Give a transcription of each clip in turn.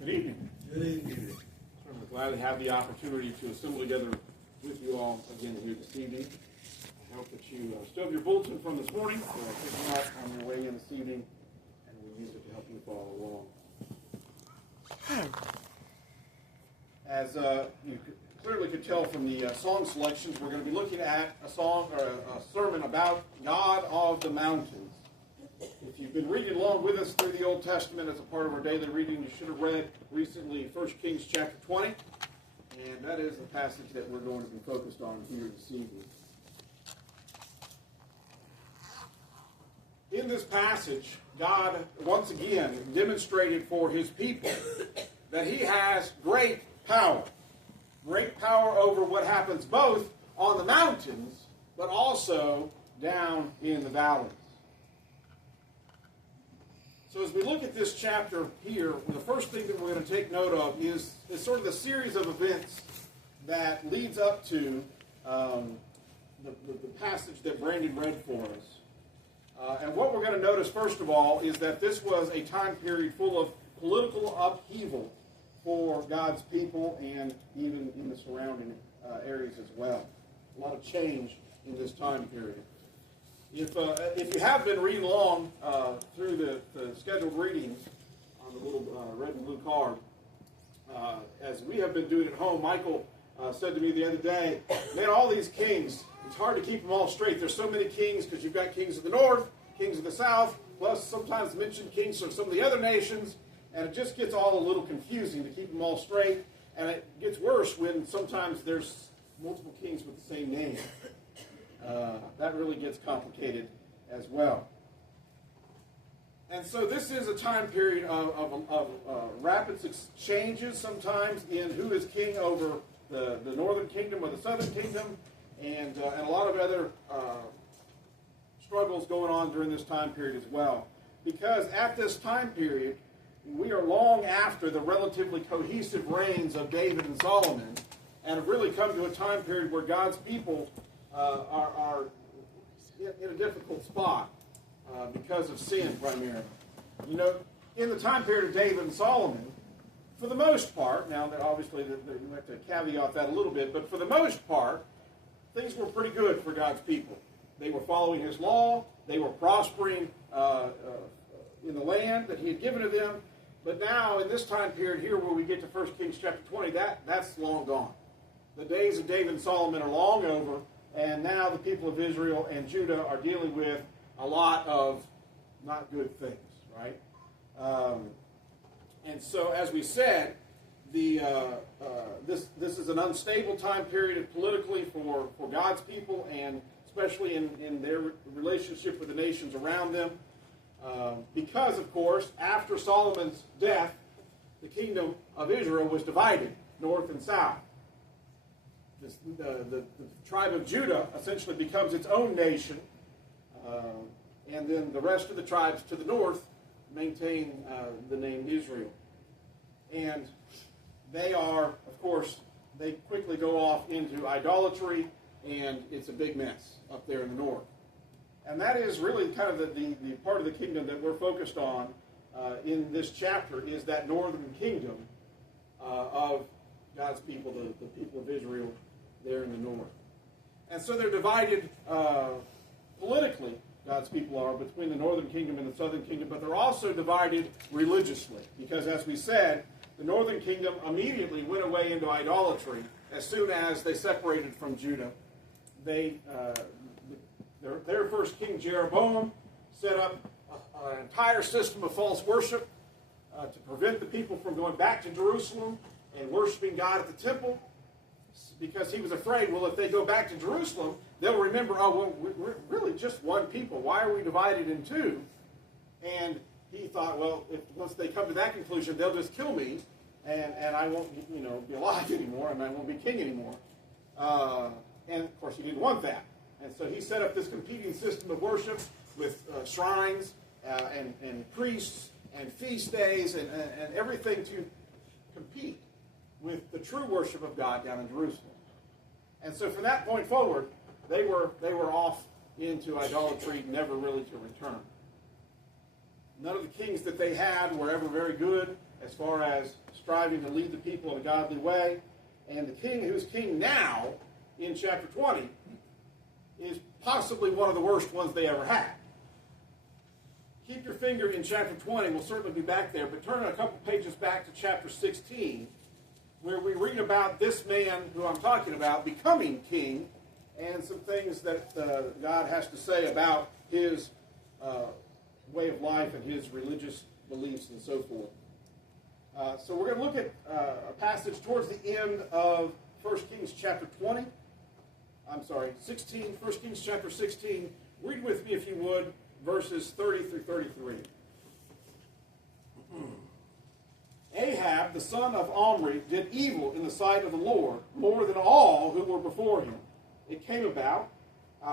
Good evening. Good evening. I'm glad to have the opportunity to assemble together with you all again here this evening. I hope that you still have your bulletin from this morning, so pick them up on your way in this evening, and we'll use it to help you follow along. As you clearly could tell from the song selections, we're going to be looking at a song or a sermon about God of the mountains. If you've been reading along with us through the Old Testament as a part of our daily reading, you should have read recently 1 Kings chapter 20, and that is the passage that we're going to be focused on here this evening. In this passage, God once again demonstrated for his people that he has great power over what happens both on the mountains, but also down in the valleys. So as we look at this chapter here, the first thing that we're going to take note of is sort of the series of events that leads up to the passage that Brandon read for us. And what we're going to notice, first of all, is that this was a time period full of political upheaval for God's people and even in the surrounding areas as well. A lot of change in this time period. If you have been reading along through the scheduled readings on the little red and blue card, as we have been doing at home, Michael said to me the other day, man, all these kings, it's hard to keep them all straight. There's so many kings because you've got kings of the north, kings of the south, plus sometimes mentioned kings of some of the other nations, and it just gets all a little confusing to keep them all straight, and it gets worse when sometimes there's multiple kings with the same name. That really gets complicated as well. And so this is a time period of rapid changes sometimes in who is king over the northern kingdom or the southern kingdom, and a lot of other struggles going on during this time period as well. Because at this time period, we are long after the relatively cohesive reigns of David and Solomon, and have really come to a time period where God's people are in a difficult spot because of sin primarily. You know, in the time period of David and Solomon, for the most part, now that obviously we have to caveat that a little bit, but for the most part, things were pretty good for God's people. They were following his law, they were prospering in the land that he had given to them, but now in this time period here where we get to 1 Kings chapter 20, that's long gone. The days of David and Solomon are long over, and now the people of Israel and Judah are dealing with a lot of not good things, right? And so, as we said, this is an unstable time period politically for God's people, and especially in their relationship with the nations around them. Because, of course, after Solomon's death, the kingdom of Israel was divided, north and south. The tribe of Judah essentially becomes its own nation, and then the rest of the tribes to the north maintain the name Israel. And they are, of course, they quickly go off into idolatry, and it's a big mess up there in the north. And that is really kind of the part of the kingdom that we're focused on in this chapter, is that northern kingdom of God's people, the people of Israel there in the north. And so they're divided politically, God's people are, between the northern kingdom and the southern kingdom, but they're also divided religiously. Because as we said, the northern kingdom immediately went away into idolatry as soon as they separated from Judah. Their first king, Jeroboam, set up an entire system of false worship to prevent the people from going back to Jerusalem and worshiping God at the temple, because he was afraid, well, if they go back to Jerusalem, they'll remember, oh, well, we're really just one people. Why are we divided in two? And he thought, well, once they come to that conclusion, they'll just kill me, and I won't, be alive anymore, and I won't be king anymore. And, of course, he didn't want that. And so he set up this competing system of worship with shrines and priests and feast days and everything to compete with the true worship of God down in Jerusalem. And so from that point forward, they were off into idolatry, never really to return. None of the kings that they had were ever very good as far as striving to lead the people in a godly way. And the king who's king now, in chapter 20, is possibly one of the worst ones they ever had. Keep your finger in chapter 20. We'll certainly be back there. But turn a couple pages back to chapter 16, where we read about this man who I'm talking about becoming king and some things that God has to say about his way of life and his religious beliefs and so forth. So we're going to look at a passage towards the end of 1 Kings chapter 20. I'm sorry, 16, 1 Kings chapter 16. Read with me, if you would, verses 30 through 33. Ahab, the son of Omri, did evil in the sight of the Lord more than all who were before him. It came about,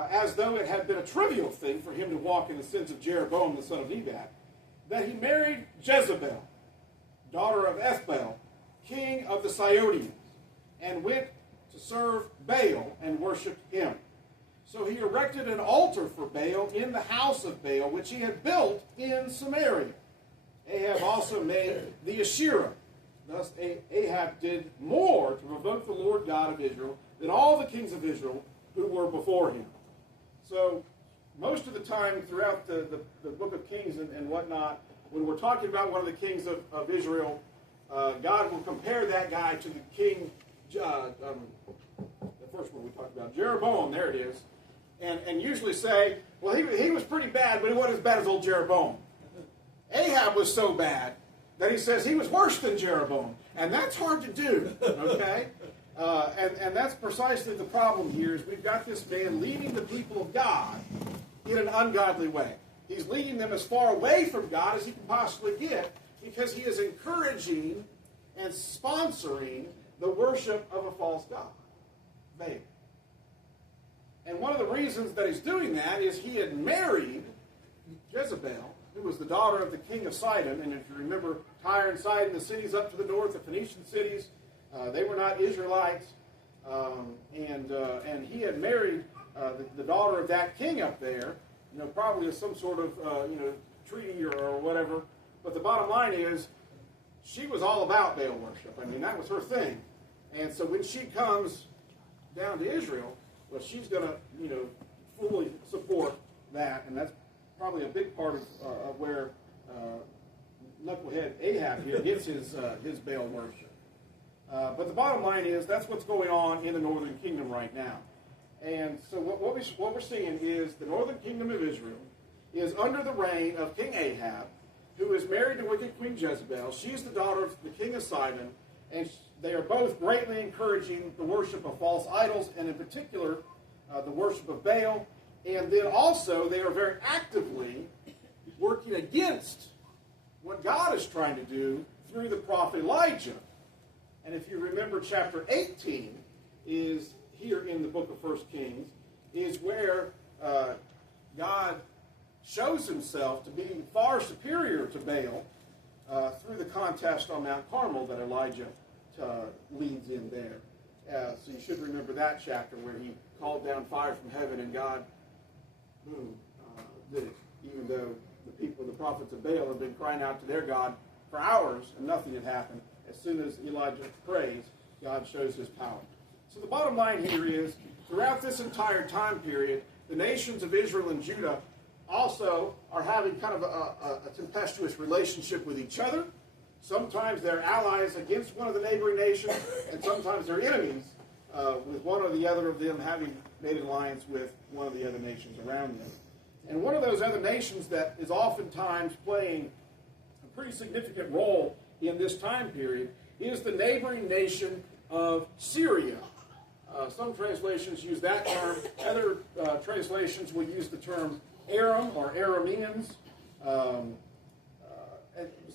as though it had been a trivial thing for him to walk in the sins of Jeroboam, the son of Nebat, that he married Jezebel, daughter of Ethbaal, king of the Sidonians, and went to serve Baal and worshipped him. So he erected an altar for Baal in the house of Baal, which he had built in Samaria. Ahab also made the Asherah. Thus Ahab did more to provoke the Lord God of Israel than all the kings of Israel who were before him. So most of the time throughout the book of Kings and whatnot, when we're talking about one of the kings of Israel, God will compare that guy to the king, the first one we talked about, Jeroboam, there it is, and usually say, well, he was pretty bad, but he wasn't as bad as old Jeroboam. Ahab was so bad that he says he was worse than Jeroboam. And that's hard to do, okay? And that's precisely the problem here, is we've got this man leading the people of God in an ungodly way. He's leading them as far away from God as he can possibly get, because he is encouraging and sponsoring the worship of a false god, Baal. And one of the reasons that he's doing that is he had married Jezebel, who was the daughter of the king of Sidon. And if you remember, Tyre and Sidon, the cities up to the north, the Phoenician cities, they were not Israelites. And he had married the daughter of that king up there, probably as some sort of, treaty or whatever. But the bottom line is, she was all about Baal worship. I mean, that was her thing. And so when she comes down to Israel, well, she's going to, fully support that. And that's probably a big part of where knucklehead Ahab here gets his Baal worship. But the bottom line is, that's what's going on in the northern kingdom right now. And so what we're seeing is the northern kingdom of Israel is under the reign of King Ahab, who is married to wicked Queen Jezebel. She's the daughter of the king of Sidon, and they are both greatly encouraging the worship of false idols, and in particular, the worship of Baal. And then also, they are very actively working against what God is trying to do through the prophet Elijah. And if you remember, chapter 18 is here in the book of 1 Kings, is where God shows himself to be far superior to Baal through the contest on Mount Carmel that Elijah leads in there. So you should remember that chapter where he called down fire from heaven, and God did it, even though the prophets of Baal had been crying out to their God for hours and nothing had happened. As soon as Elijah prays, God shows his power. So the bottom line here is, throughout this entire time period, the nations of Israel and Judah also are having kind of a tempestuous relationship with each other. Sometimes they're allies against one of the neighboring nations, and sometimes they're enemies, with one or the other of them having made an alliance with one of the other nations around them. And one of those other nations that is oftentimes playing a pretty significant role in this time period is the neighboring nation of Syria. Some translations use that term. Other translations will use the term Aram or Arameans. And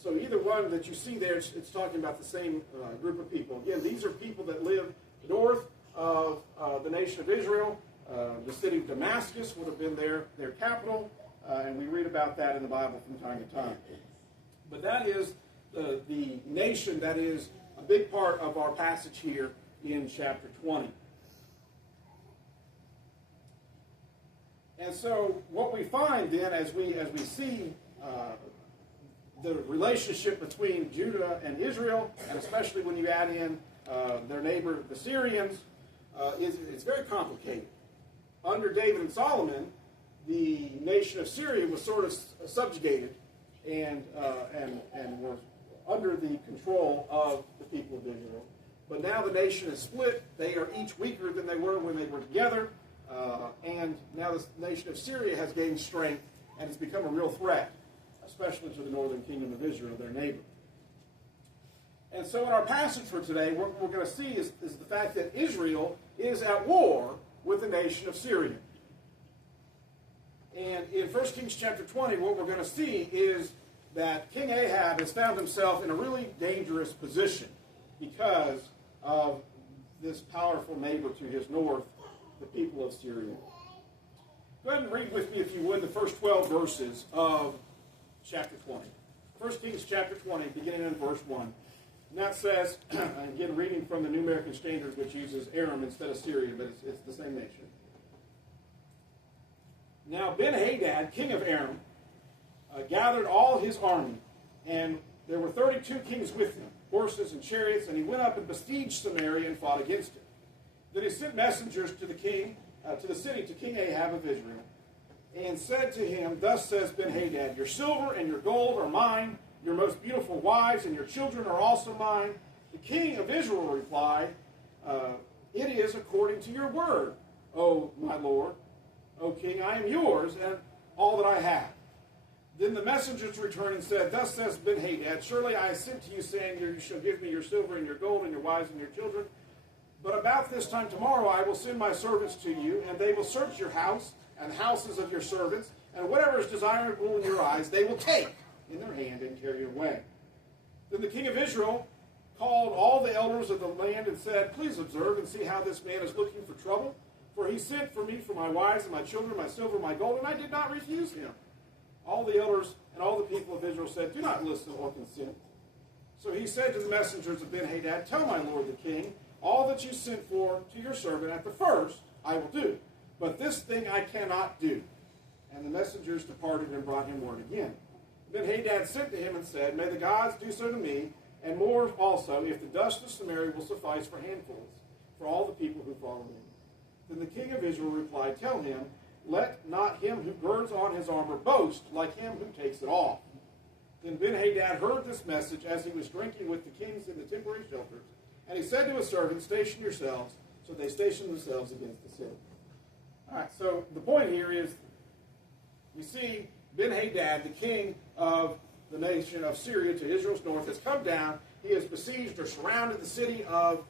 so either one that you see there, it's talking about the same group of people. Again, these are people that live north of the nation of Israel. The city of Damascus would have been their capital, and we read about that in the Bible from time to time. But that is the nation that is a big part of our passage here in chapter 20. And so what we find then, as we see the relationship between Judah and Israel, and especially when you add in their neighbor, the Syrians, it's very complicated. Under David and Solomon, the nation of Syria was sort of subjugated and were under the control of the people of Israel. But now the nation is split. They are each weaker than they were when they were together. And now the nation of Syria has gained strength and has become a real threat, especially to the northern kingdom of Israel, their neighbor. And so in our passage for today, what we're going to see is the fact that Israel is at war with the nation of Syria. And in 1 Kings chapter 20, what we're going to see is that King Ahab has found himself in a really dangerous position because of this powerful neighbor to his north, the people of Syria. Go ahead and read with me, if you would, the first 12 verses of chapter 20. 1 Kings chapter 20, beginning in verse 1. And that says, again, reading from the New American Standard, which uses Aram instead of Syria, but it's the same nation. Now Ben-Hadad, king of Aram, gathered all his army, and there were 32 kings with him, horses and chariots, and he went up and besieged Samaria and fought against it. Then he sent messengers to the king, to the city, to King Ahab of Israel, and said to him, Thus says Ben-Hadad, Your silver and your gold are mine, your most beautiful wives and your children are also mine. The king of Israel replied, It is according to your word, O my lord. O king, I am yours and all that I have. Then the messengers returned and said, Thus says Ben-Hadad, Surely I sent to you, saying, You shall give me your silver and your gold and your wives and your children. But about this time tomorrow I will send my servants to you, and they will search your house and the houses of your servants, and whatever is desirable in your eyes they will take in their hand and carry away. Then the king of Israel called all the elders of the land and said, Please observe and see how this man is looking for trouble. For he sent for me for my wives and my children, my silver, my gold, and I did not refuse him. All the elders and all the people of Israel said, Do not listen or consent. So he said to the messengers of Ben-Hadad, Tell my lord the king, all that you sent for to your servant at the first I will do. But this thing I cannot do. And the messengers departed and brought him word again. Ben-Hadad sent to him and said, May the gods do so to me, and more also, if the dust of Samaria will suffice for handfuls, for all the people who follow him. Then the king of Israel replied, Tell him, Let not him who girds on his armor boast like him who takes it off. Then Ben-Hadad heard this message as he was drinking with the kings in the temporary shelters. And he said to his servants, Station yourselves. So they stationed themselves against the city. All right, so the point here is, you see Ben-Hadad, the king of the nation of Syria to Israel's north, has come down. He has besieged or surrounded the city of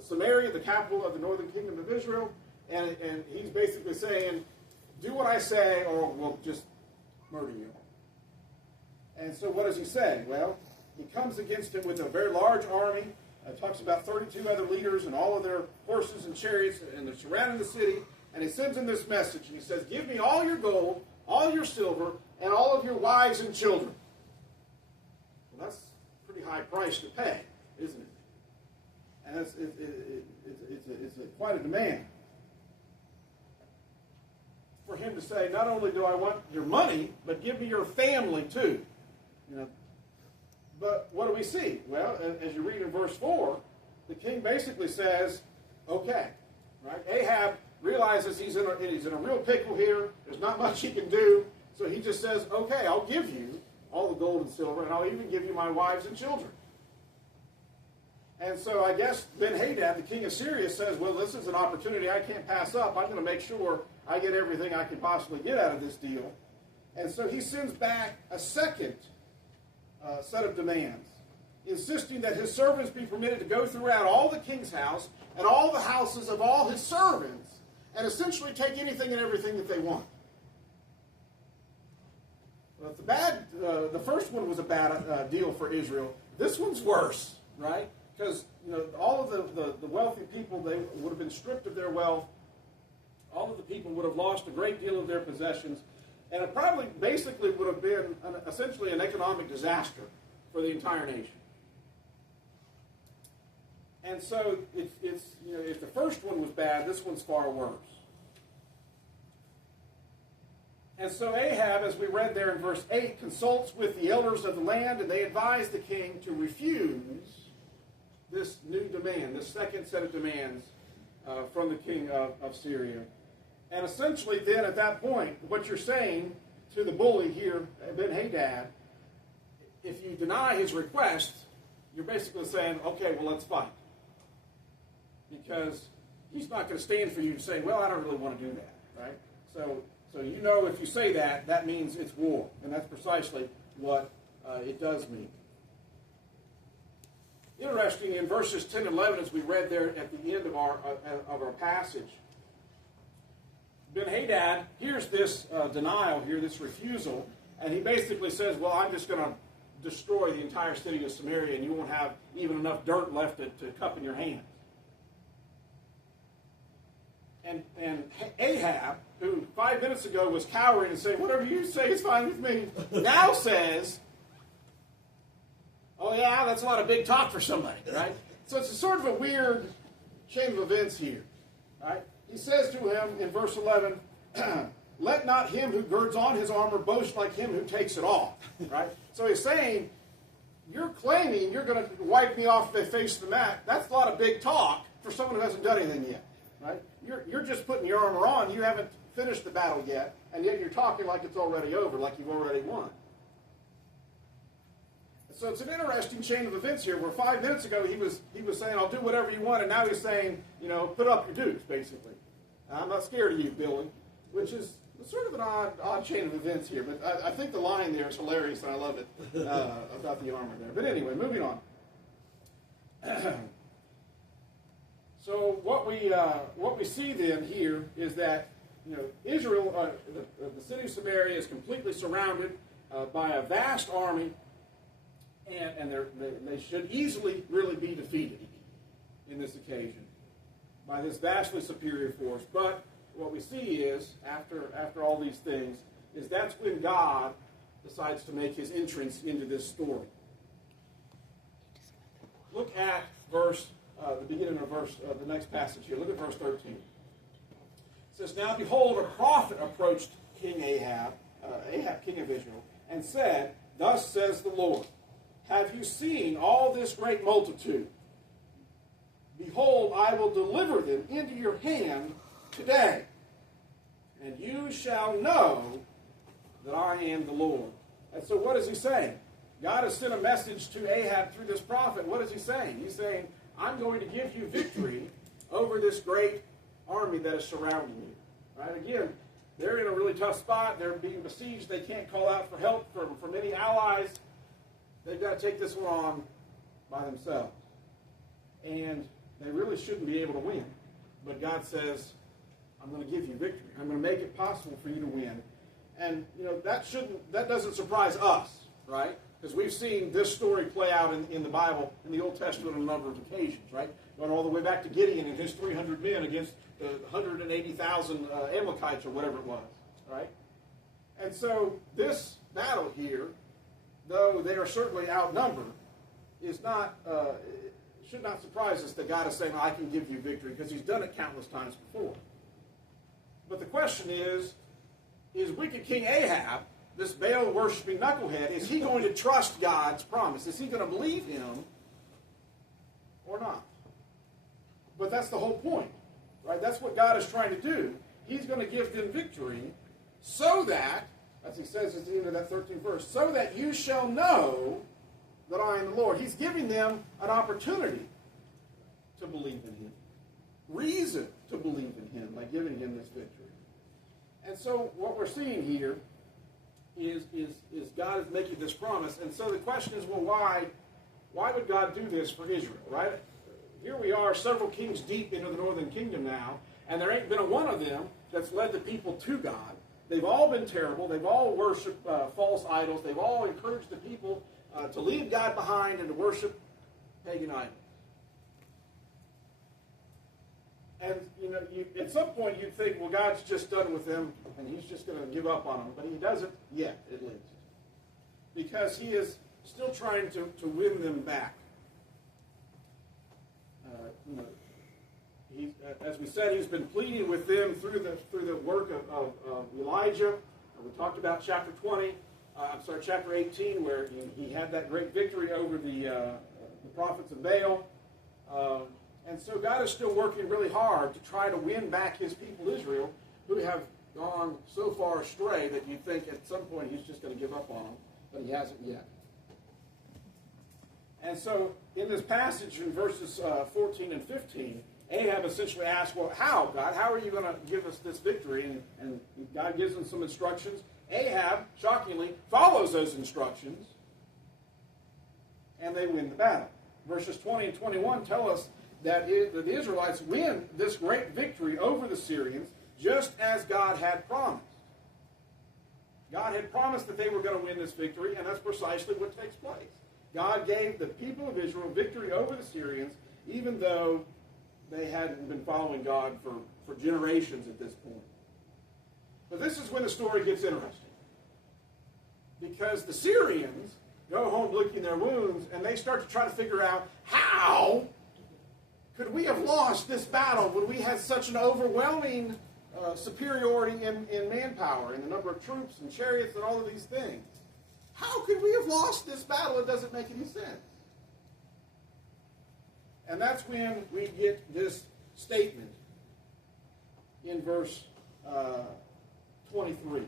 Samaria, the capital of the northern kingdom of Israel. And he's basically saying, do what I say or we'll just murder you. And so what does he say? Well, he comes against him with a very large army. Talks about 32 other leaders and all of their horses and chariots, and they're surrounding the city. And he sends him this message, and he says, Give me all your gold, all your silver, and all of your wives and children. Well, that's a pretty high price to pay, isn't it? And it's quite a demand. For him to say, not only do I want your money, but give me your family too. You know. But what do we see? Well, as you read in verse 4, the king basically says, okay. Right? Ahab realizes he's in a real pickle here. There's not much he can do. So he just says, okay, I'll give you all the gold and silver, and I'll even give you my wives and children. And so I guess Ben-Hadad, the king of Syria, says, well, this is an opportunity I can't pass up. I'm going to make sure I get everything I can possibly get out of this deal. And so he sends back a second set of demands, insisting that his servants be permitted to go throughout all the king's house and all the houses of all his servants and essentially take anything and everything that they want. Well, if the first one was a bad deal for Israel, this one's worse, right? Because all of the wealthy people, they would have been stripped of their wealth. All of the people would have lost a great deal of their possessions. And it probably basically would have been essentially an economic disaster for the entire nation. And so if the first one was bad, this one's far worse. And so Ahab, as we read there in verse 8, consults with the elders of the land, and they advise the king to refuse this new demand, this second set of demands from the king of Syria. And essentially then at that point, what you're saying to the bully here, Ben-Hadad, if you deny his request, you're basically saying, okay, well, let's fight. Because he's not going to stand for you to say, well, I don't really want to do that, right? So you know if you say that, that means it's war. And that's precisely what it does mean. Interesting, in verses 10 and 11, as we read there at the end of our passage, Ben-Hadad hears this denial here, this refusal, and he basically says, well, I'm just going to destroy the entire city of Samaria, and you won't have even enough dirt left to cup in your hands. And Ahab, who 5 minutes ago was cowering and saying, whatever you say is fine with me, now says, oh yeah, that's a lot of big talk for somebody, right? So it's a sort of a weird chain of events here, right? He says to him in verse 11, let not him who girds on his armor boast like him who takes it off, right? So he's saying, you're claiming you're going to wipe me off the face of the mat. That's a lot of big talk for someone who hasn't done anything yet, right? You're just putting your armor on. You haven't finished the battle yet, and yet you're talking like it's already over, like you've already won. So it's an interesting chain of events here, where 5 minutes ago he was saying, I'll do whatever you want, and now he's saying, put up your dukes, basically. I'm not scared of you, Billy, which is sort of an odd chain of events here, but I think the line there is hilarious, and I love it about the armor there. But anyway, moving on. So what we see then here is that Israel, the city of Samaria, is completely surrounded by a vast army, and they should easily really be defeated in this occasion by this vastly superior force. But what we see is, after all these things, is that's when God decides to make his entrance into this story. Look at the beginning of the next passage here. Look at verse 13. It says, now behold, a prophet approached King Ahab, king of Israel, and said, thus says the Lord, have you seen all this great multitude? Behold, I will deliver them into your hand today, and you shall know that I am the Lord. And so what is he saying? God has sent a message to Ahab through this prophet. What is he saying? He's saying, I'm going to give you victory over this great army that is surrounding you. Right? Again, they're in a really tough spot. They're being besieged. They can't call out for help from any allies. They've got to take this one on by themselves. And they really shouldn't be able to win. But God says, I'm going to give you victory. I'm going to make it possible for you to win. And, that doesn't surprise us, right? Because we've seen this story play out in the Bible, in the Old Testament on a number of occasions, right? Going all the way back to Gideon and his 300 men against the 180,000 Amalekites or whatever it was, right? And so this battle here, though they are certainly outnumbered, is not should not surprise us that God is saying, I can give you victory, because he's done it countless times before. But the question is wicked King Ahab, this Baal-worshipping knucklehead, is he going to trust God's promise? Is he going to believe him or not? But that's the whole point, right? That's what God is trying to do. He's going to give them victory so that, as he says at the end of that 13th verse, so that you shall know that I am the Lord. He's giving them an opportunity to believe in him, reason to believe in him by giving him this victory. And so what we're seeing here is God is making this promise. And so the question is, well, why would God do this for Israel, right? Here we are, several kings deep into the northern kingdom now, and there ain't been a one of them that's led the people to God. They've all been terrible. They've all worshipped false idols. They've all encouraged the people to leave God behind and to worship pagan idols. And, at some point you'd think, well, God's just done with them, and he's just going to give up on them. But he doesn't yet, at least. Because he is still trying to win them back. As we said, he's been pleading with them through the work of Elijah, We talked about chapter 18, where he had that great victory over the prophets of Baal. And so God is still working really hard to try to win back his people Israel, who have gone so far astray that you'd think at some point he's just going to give up on them, but he hasn't yet. And so in this passage in verses 14 and 15, Ahab essentially asks, well, how, God? How are you going to give us this victory? And God gives him some instructions. Ahab, shockingly, follows those instructions, and they win the battle. Verses 20 and 21 tell us that the Israelites win this great victory over the Syrians, just as God had promised. God had promised that they were going to win this victory, and that's precisely what takes place. God gave the people of Israel victory over the Syrians, even though they hadn't been following God for generations at this point. But this is when the story gets interesting. Because the Syrians go home licking their wounds, and they start to try to figure out, how could we have lost this battle when we had such an overwhelming superiority in manpower, in the number of troops and chariots and all of these things? How could we have lost this battle? It doesn't make any sense. And that's when we get this statement in verse 23.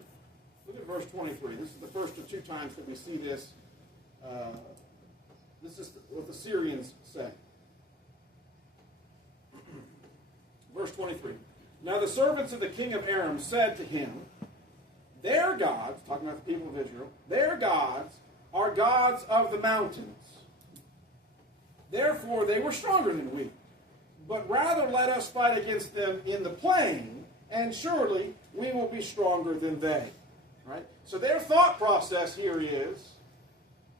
Look at verse 23. This is the first of two times that we see this. This is what the Syrians say. Verse 23. Now the servants of the king of Aram said to him, their gods, talking about the people of Israel, their gods are gods of the mountains. Therefore they were stronger than we. But rather let us fight against them in the plain, and surely we will be stronger than they. Right? So their thought process here is,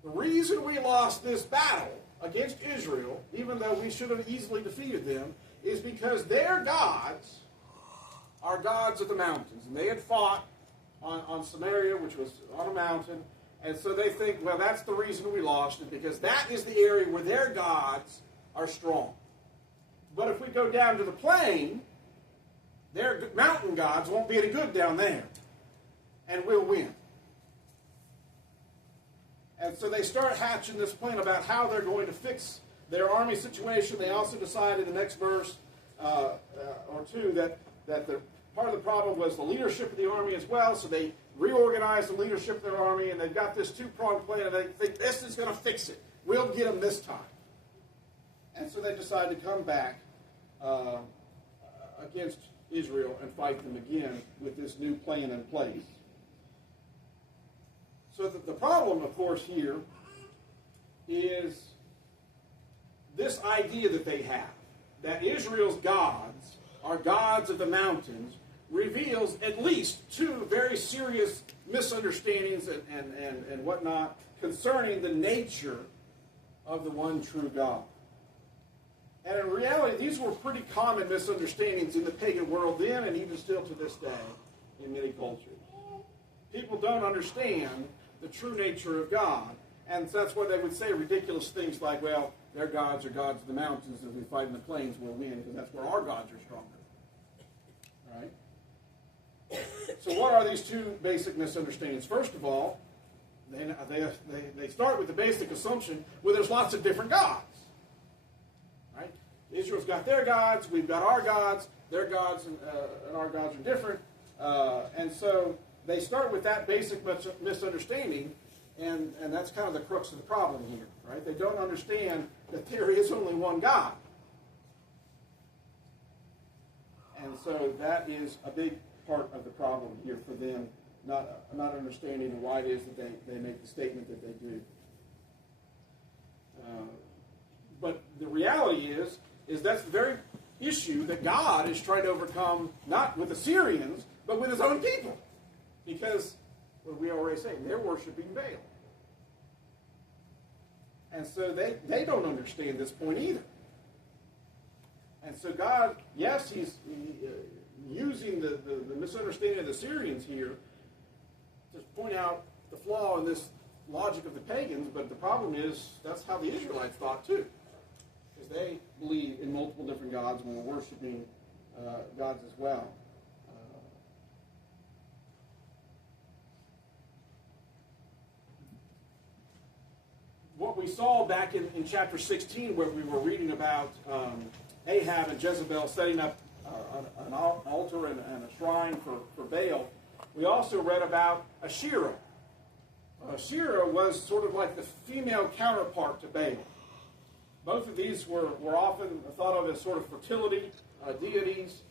the reason we lost this battle against Israel, even though we should have easily defeated them, is because their gods are gods of the mountains. And they had fought on Samaria, which was on a mountain. And so they think, well, that's the reason we lost it, because that is the area where their gods are strong. But if we go down to the plain, their mountain gods won't be any good down there. And we'll win. And so they start hatching this plan about how they're going to fix their army situation. They also decide in the next verse or two that part of the problem was the leadership of the army as well. So they reorganized the leadership of their army, and they've got this two-pronged plan, and they think this is going to fix it. We'll get them this time. And so they decide to come back against Israel and fight them again with this new plan in place. So the problem, of course, here is this idea that they have, that Israel's gods are gods of the mountains, reveals at least two very serious misunderstandings and whatnot concerning the nature of the one true God. And in reality, these were pretty common misunderstandings in the pagan world then, and even still to this day in many cultures. People don't understand the true nature of God, and so that's why they would say ridiculous things like, well, their gods are gods of the mountains, and if we fight in the plains, we'll win, because that's where our gods are stronger. Right? So what are these two basic misunderstandings? First of all, they start with the basic assumption, well, there's lots of different gods. Right? Israel's got their gods, we've got our gods, their gods and our gods are different. And so they start with that basic misunderstanding, and that's kind of the crux of the problem here. Right? They don't understand that there is only one God. And so that is a big part of the problem here for them, not understanding why it is that they make the statement that they do. But the reality is that's the very issue that God is trying to overcome, not with the Syrians, but with his own people. Because, what we already say, they're worshiping Baal. And so they don't understand this point either. And so God, yes, he's using the misunderstanding of the Syrians here to point out the flaw in this logic of the pagans, but the problem is that's how the Israelites thought too. Because they believe in multiple different gods and were worshiping gods as well. what we saw back in chapter 16, where we were reading about Ahab and Jezebel setting up an altar and a shrine for Baal, we also read about Asherah. Asherah was sort of like the female counterpart to Baal. Both of these were often thought of as sort of fertility deities.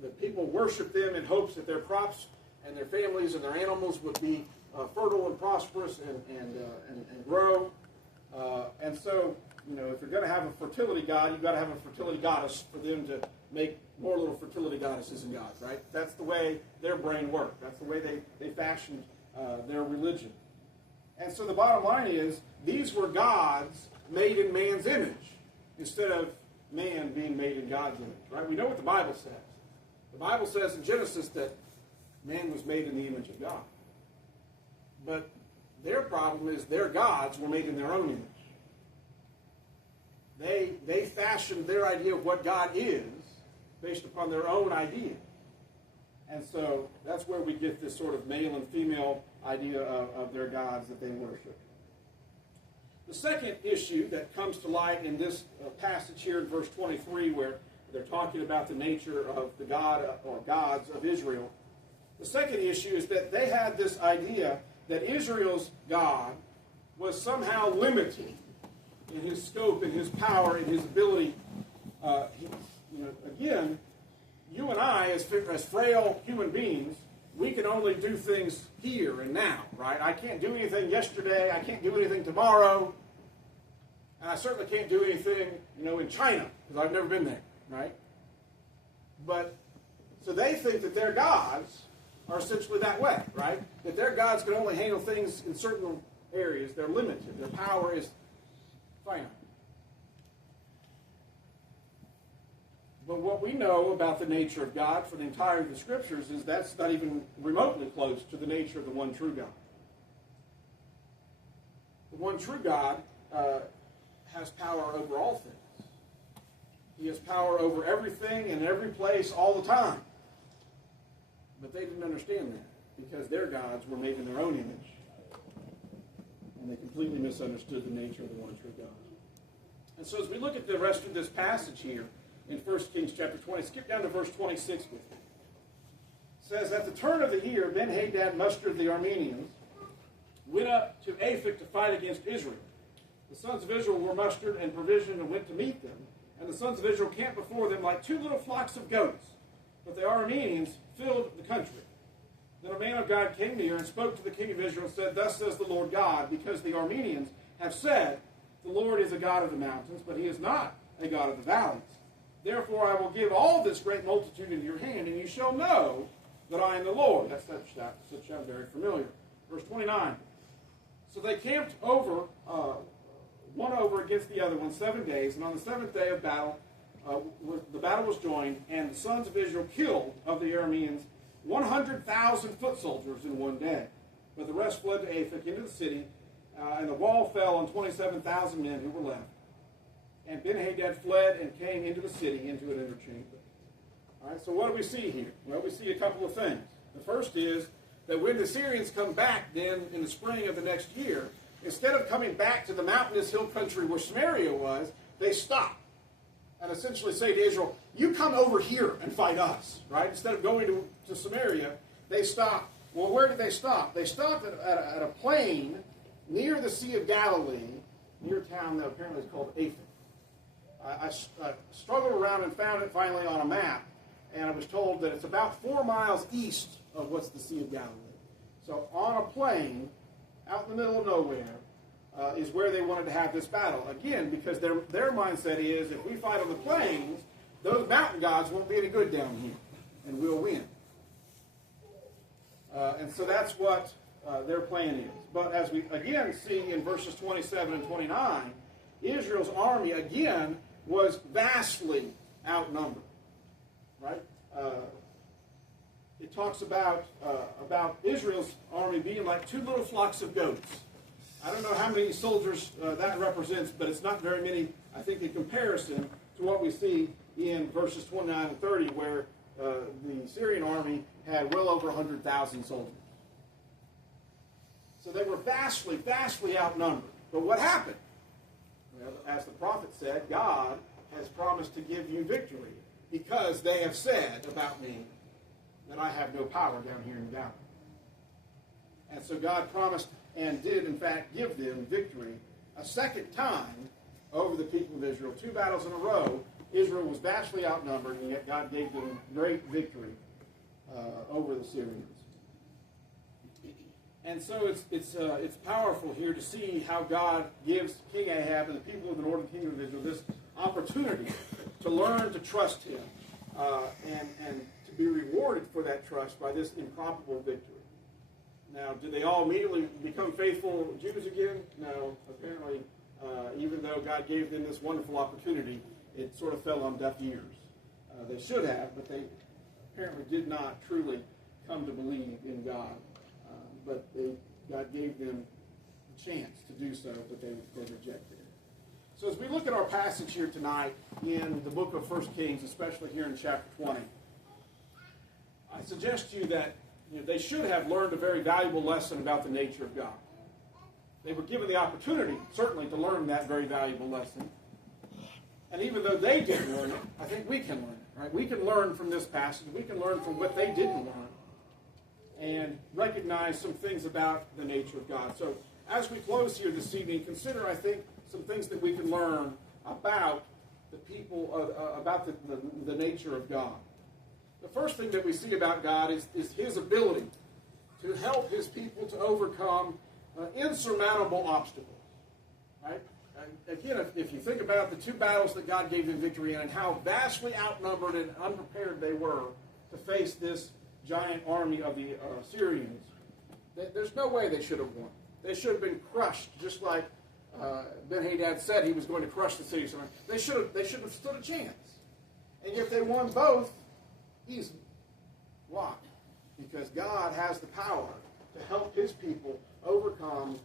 The people worshiped them in hopes that their crops and their families and their animals would be fertile and prosperous and grow. And so, if you're going to have a fertility god, you've got to have a fertility goddess for them to make more little fertility goddesses and gods, right? That's the way their brain worked. That's the way they fashioned their religion. And so the bottom line is, these were gods made in man's image instead of man being made in God's image, right? We know what the Bible says. The Bible says in Genesis that man was made in the image of God. But their problem is their gods were made in their own image. They fashioned their idea of what God is based upon their own idea. And so that's where we get this sort of male and female idea of their gods that they worship. The second issue that comes to light in this passage here in verse 23, where they're talking about the nature of the God or gods of Israel, the second issue is that they had this idea that Israel's God was somehow limited in his scope, in his power, in his ability. Again, you and I, as frail human beings, we can only do things here and now, right? I can't do anything yesterday. I can't do anything tomorrow. And I certainly can't do anything, in China, because I've never been there, right? But, so they think that their gods are essentially that way, right? That their gods can only handle things in certain areas. They're limited. Their power is finite. But what we know about the nature of God for the entirety of the Scriptures is that's not even remotely close to the nature of the one true God. The one true God has power over all things. He has power over everything and every place all the time. But they didn't understand that because their gods were made in their own image. And they completely misunderstood the nature of the one true God. And so as we look at the rest of this passage here in 1 Kings chapter 20, skip down to verse 26 with me. It says, at the turn of the year, Ben-Hadad mustered the Arameans, went up to Aphek to fight against Israel. The sons of Israel were mustered and provisioned and went to meet them. And the sons of Israel camped before them like two little flocks of goats. But the Arameans filled the country. Then a man of God came near and spoke to the king of Israel and said, thus says the Lord God, because the Arameans have said, the Lord is a God of the mountains, but he is not a God of the valleys. Therefore I will give all this great multitude into your hand, and you shall know that I am the Lord. That should sound very familiar. Verse 29. So they camped over, one over against the other one 7 days, and on the seventh day of battle, the battle was joined, and the sons of Israel killed of the Arameans 100,000 foot soldiers in one day. But the rest fled to Aphek into the city, and the wall fell on 27,000 men who were left. And Ben-Hadad fled and came into the city, into an inner chamber. All right, so what do we see here? Well, we see a couple of things. The first is that when the Syrians come back then in the spring of the next year, instead of coming back to the mountainous hill country where Samaria was, they stop and essentially say to Israel, you come over here and fight us, right? Instead of going to Samaria, they stop. Well, where did they stop? They stopped at a plain near the Sea of Galilee, near a town that apparently is called Aphek. I struggled around and found it finally on a map, and I was told that it's about 4 miles east of what's the Sea of Galilee. So on a plain, out in the middle of nowhere, is where they wanted to have this battle. Again, because their mindset is, if we fight on the plains, those mountain gods won't be any good down here, and we'll win. And so that's what their plan is. But as we again see in verses 27 and 29, Israel's army again was vastly outnumbered. Right? It talks about Israel's army being like two little flocks of goats. I don't know how many soldiers that represents, but it's not very many, I think, in comparison to what we see in verses 29 and 30, where the Syrian army had well over 100,000 soldiers. So they were vastly, vastly outnumbered. But what happened? Well, as the prophet said, God has promised to give you victory because they have said about me that I have no power down here in Galilee. And so God promised and did, in fact, give them victory a second time over the people of Israel. 2 battles in a row, Israel was vastly outnumbered, and yet God gave them great victory over the Syrians. And so it's powerful here to see how God gives King Ahab and the people of the northern kingdom of Israel this opportunity to learn to trust him and to be rewarded for that trust by this improbable victory. Now, did they all immediately become faithful Jews again? No. Apparently, even though God gave them this wonderful opportunity, it sort of fell on deaf ears. They should have, but they apparently did not truly come to believe in God. But God gave them a chance to do so, but they rejected it. So as we look at our passage here tonight in the book of 1 Kings, especially here in chapter 20, I suggest to you that they should have learned a very valuable lesson about the nature of God. They were given the opportunity, certainly, to learn that very valuable lesson. And even though they didn't learn it, I think we can learn it. Right? We can learn from this passage. We can learn from what they didn't learn and recognize some things about the nature of God. So as we close here this evening, consider, I think, some things that we can learn about the people, about the nature of God. The first thing that we see about God is his ability to help his people to overcome insurmountable obstacles. Right? Again, if you think about the 2 battles that God gave them victory in and how vastly outnumbered and unprepared they were to face this giant army of the Syrians, there's no way they should have won. They should have been crushed, just like Ben-Hadad said he was going to crush the city. They shouldn't have stood a chance. And yet they won both easily. Why? Because God has the power to help his people overcome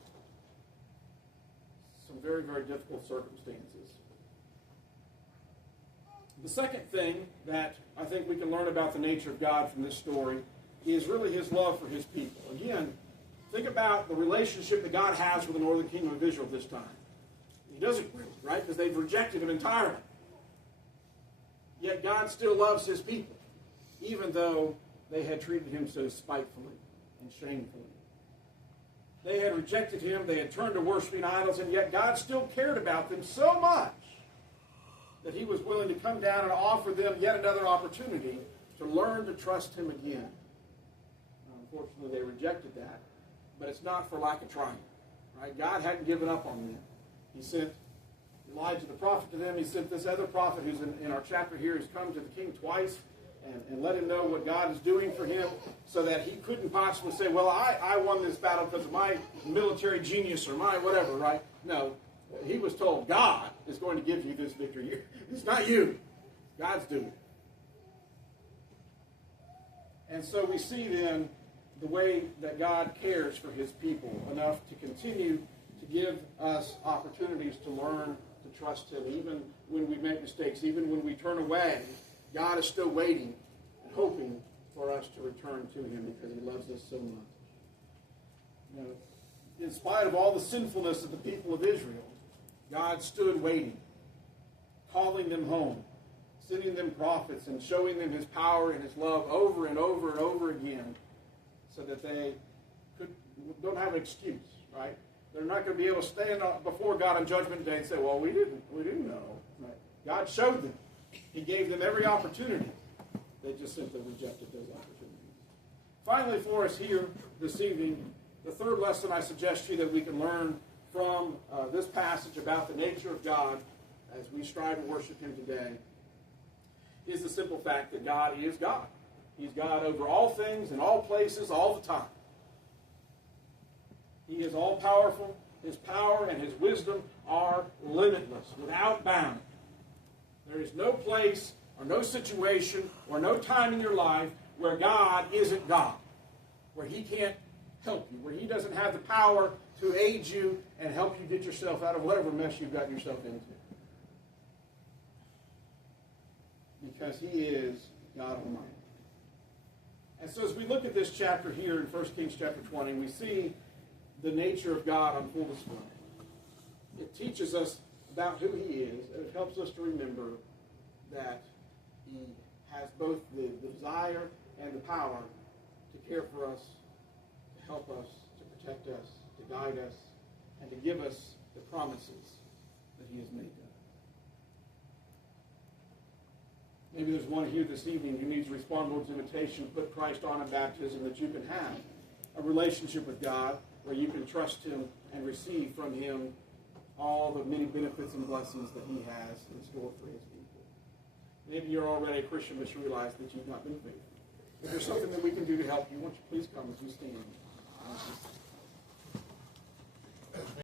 some very, very difficult circumstances. The second thing that I think we can learn about the nature of God from this story is really his love for his people. Again, think about the relationship that God has with the northern kingdom of Israel this time. He doesn't really, right? Because they've rejected him entirely. Yet God still loves his people, even though they had treated him so spitefully and shamefully. They had rejected him, they had turned to worshiping idols, and yet God still cared about them so much that he was willing to come down and offer them yet another opportunity to learn to trust him again. Unfortunately, they rejected that, but it's not for lack of trying. Right? God hadn't given up on them. He sent Elijah the prophet to them. He sent this other prophet who's in our chapter here, who's come to the king twice and let him know what God is doing for him so that he couldn't possibly say, well, I won this battle because of my military genius or my whatever, right? No. He was told, God is going to give you this victory. It's not you. God's doing it. And so we see then the way that God cares for his people enough to continue to give us opportunities to learn to trust him, even when we make mistakes, even when we turn away. God is still waiting and hoping for us to return to him because he loves us so much. You know, in spite of all the sinfulness of the people of Israel, God stood waiting, calling them home, sending them prophets, and showing them his power and his love over and over and over again so that they don't have an excuse, right? They're not going to be able to stand before God on Judgment Day and say, well, we didn't know. Right? God showed them. He gave them every opportunity. They just simply rejected those opportunities. Finally, for us here this evening, the third lesson I suggest to you that we can learn from this passage about the nature of God as we strive to worship him today is the simple fact that God is God. He's God over all things, in all places, all the time. He is all-powerful. His power and his wisdom are limitless, without bound. There is no place or no situation or no time in your life where God isn't God, where he can't help you, where he doesn't have the power to aid you and help you get yourself out of whatever mess you've gotten yourself into. Because he is God Almighty. And so as we look at this chapter here in 1 Kings chapter 20, we see the nature of God on full display. It teaches us about who he is, and it helps us to remember that he has both the desire and the power to care for us, to help us, to protect us, to guide us, and to give us the promises that he has made to us. Maybe there's one here this evening who needs to respond to Lord's invitation, put Christ on in baptism, that you can have a relationship with God where you can trust him and receive from him all the many benefits and blessings that he has in store for his people. Maybe you're already a Christian, but you realize that you've not been faithful. If there's something that we can do to help you, won't you please come as we stand?